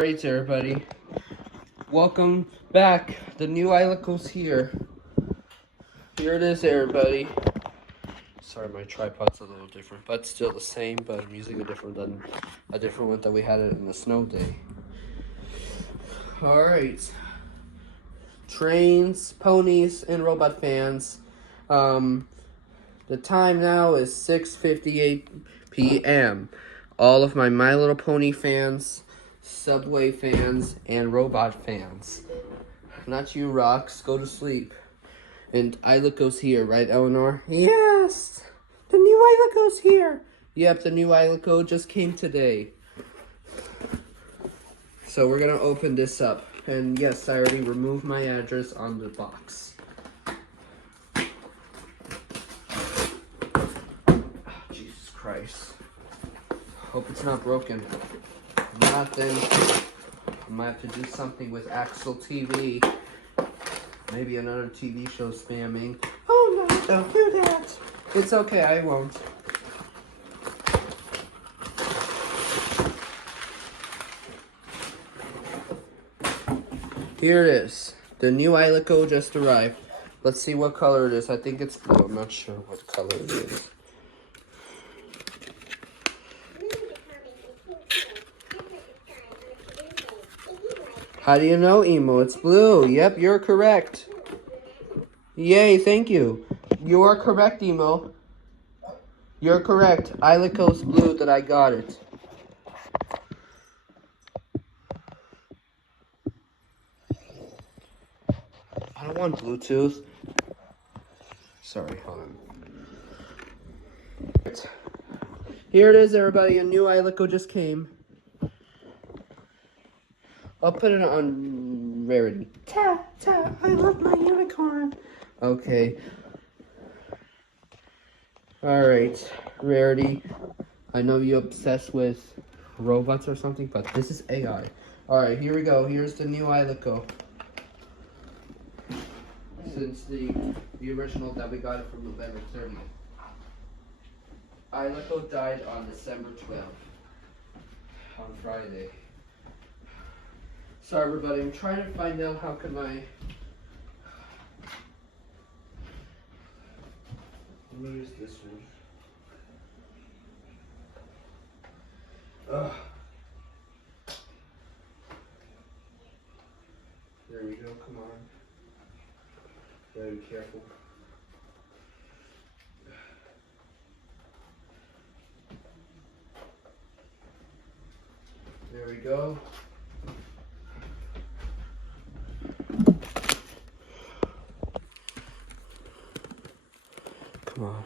Alright everybody, welcome back. The new Eiliko's here. Here it is everybody. Sorry, my tripod's a little different, but still the same, but I'm using a different one that we had it in the snow day. Alright. Trains, ponies, and robot fans. The time now is 6:58 p.m. All of my Little Pony fans, Subway fans, and robot fans. Not you, Rocks. Go to sleep. And Eiliko's here, right, Elinor? Yes! The new Eiliko's here! Yep, the new Eiliko just came today. So we're gonna open this up. And yes, I already removed my address on the box. Oh, Jesus Christ. Hope it's not broken. If not, then I might have to do something with Axel TV. Maybe another TV show spamming. Oh no, don't do that. It's okay, I won't. Here it is. The new Eiliko just arrived. Let's see what color it is. I think it's blue. I'm not sure what color it is. How do you know, Emo? It's blue. Yep, you're correct. Yay, thank you. You are correct, Emo. You're correct. Eiliko's blue that I got it. I don't want Bluetooth. Sorry, hold on. Here it is, everybody. A new Eiliko just came. I'll put it on rarity. Ta, ta, I love my unicorn. Okay. Alright, rarity. I know you're obsessed with robots or something, but this is AI. Alright, here we go. Here's the new Eiliko. Since the original that we got it from November 30th. Eiliko died on December 12th. On Friday. Sorry everybody, I'm trying to find out how can I... Let me use this one. Ugh. There we go, come on. Gotta be careful. There we go. Come on.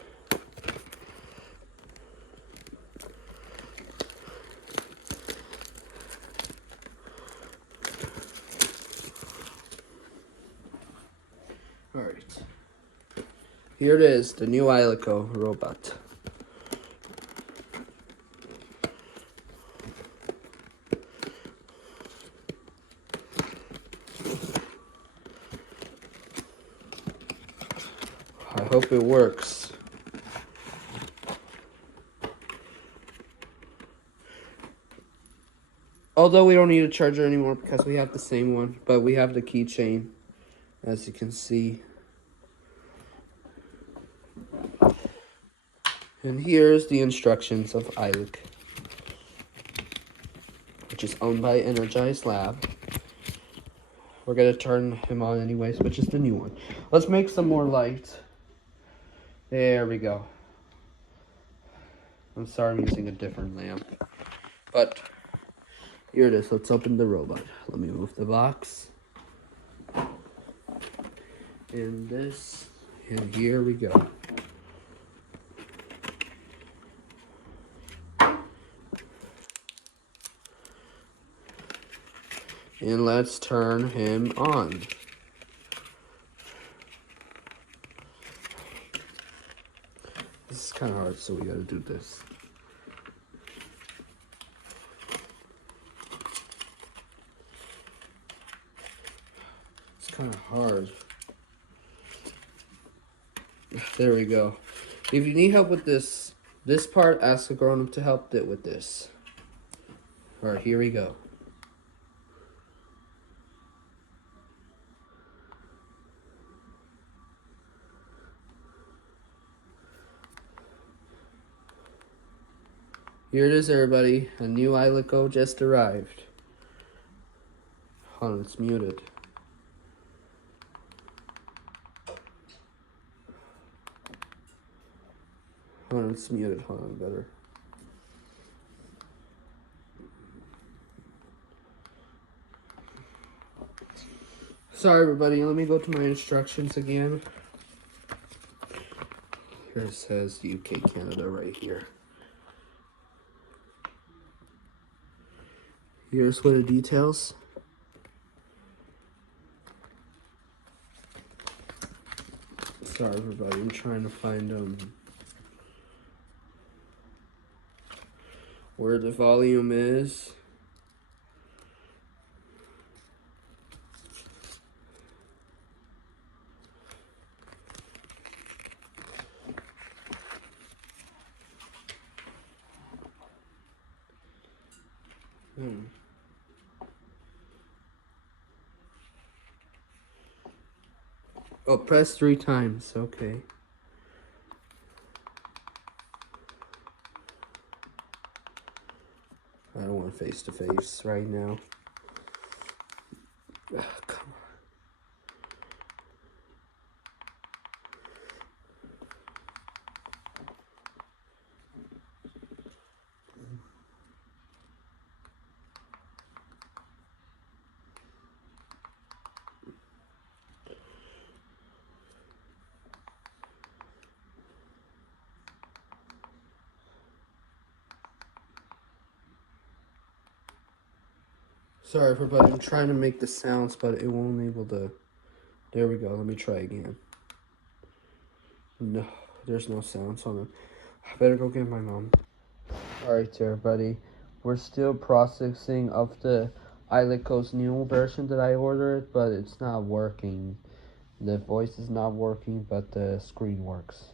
Alright. Here it is, the new Eiliko robot. I hope it works. Although we don't need a charger anymore because we have the same one, but we have the keychain, as you can see. And here's the instructions of Eiliko, which is owned by Energize Lab. We're gonna turn him on anyways, which is the new one. Let's make some more light. There we go. I'm sorry I'm using a different lamp. But here it is. Let's open the robot. Let me move the box. And this. And here we go. And let's turn him on. This is kind of hard, so we gotta do this. It's kind of hard. There we go. If you need help with this part, ask a grown-up to help with this. Alright, here we go. Here it is, everybody. A new Eiliko just arrived. Hold on, it's muted. Hold on, it's muted. Hold on, better. Sorry, everybody. Let me go to my instructions again. Here it says UK, Canada right here. Here's what the details. Sorry, everybody. I'm trying to find where the volume is. Oh, press 3 times. Okay. I don't want face to face right now. Ugh, come on. Sorry, everybody. I'm trying to make the sounds, but it won't able to. There we go. Let me try again. No, there's no sounds on it. I better go get my mom. Alright, everybody. We're still processing of the Eiliko's new version that I ordered, but it's not working. The voice is not working, but the screen works.